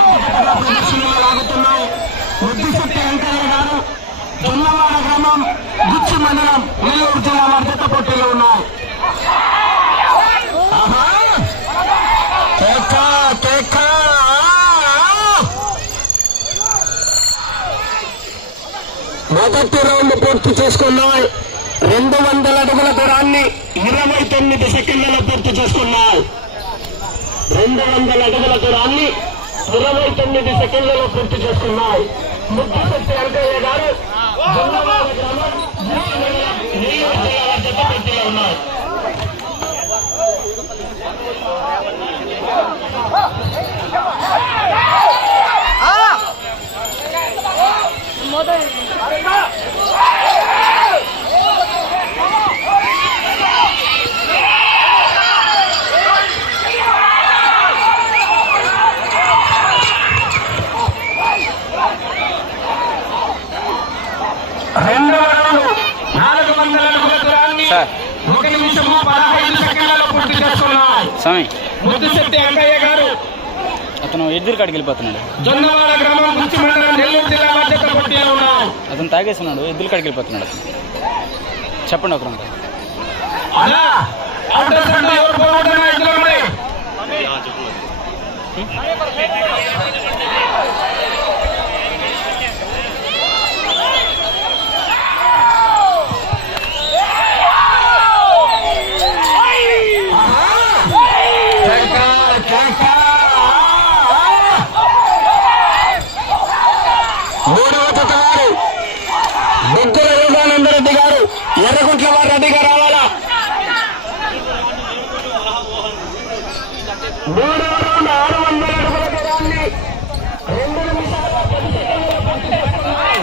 ప్రదక్షిణలో లాగుతున్నాయి. ముద్దుశెట్టి వెంకయ్య గారు జొన్నవాడ గ్రామం గుచ్చి మండలం నెల్లూరు జిల్లా మధ్యత పోటీలో ఉన్నాయి. మొదటి రౌండ్ పూర్తి చేసుకున్నాయి. 200 అడుగుల దూరాన్ని 29 సెకండ్లలో పూర్తి చేసుకున్నాయి. 200 అడుగుల దూరాన్ని 29 సెకండ్లలో పూర్తి చేసుకున్నాయి. ముద్దుశెట్టి వెంకయ్య గారు జొన్నవాడ గ్రామం నెల్లూరు జిల్లా మధ్యత పోటీలో ఉన్నాయి. రెండవ రౌండ్ 400 అడుగుల దూరాన్ని 1 నిమిషము 15 సెకండ్లలో పూర్తి చేసుకున్నాయి. ముద్దుశెట్టి వెంకయ్య గారు అతను ఎదురు కాడికి వెళ్ళిపోతున్నాడు. జొన్నవాడ గ్రామం గుచ్చి మండలం నెల్లూరు జిల్లా మధ్యత పోటీలో ఉన్నాయి. అతను తాగేస్తున్నాడు, ఎద్దుల కాడికి వెళ్ళిపోతున్నాడు. చెప్పండి ఒకరు అలా ఎవరు పోగొట్టిన ఎద్దులు ఉన్నాయి. మూడవ జత వారు బుద్ధుల యోగానందరెడ్డి గారు ఎర్రగుంట్ల వారు రెడ్డిగా రావాలా. మూడవ రౌండ్ 600 అడుగుల దూరాన్ని 2 నిమిషాల 10 సెకండ్లలో పూర్తి చేసుకున్నాయి.